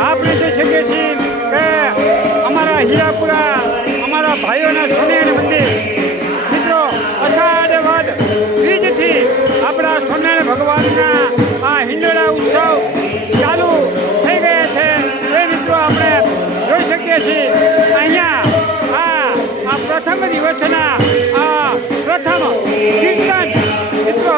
આપણે જોઈ શકીએ છીએ કે અમારા હીરાપુરા અમારા ભાઈઓના સ્વામિનારાયણ મંદિર મિત્રો અષાઢ વદ બીજથી આપણા સ્વામિનારાયણ ભગવાનના આ હિંડોળા ઉત્સવ ચાલુ થઈ ગયા છે એ મિત્રો આપણે જોઈ શકીએ છીએ અહીંયા આ પ્રથમ દિવસના આ પ્રથમ કીર્તન મિત્રો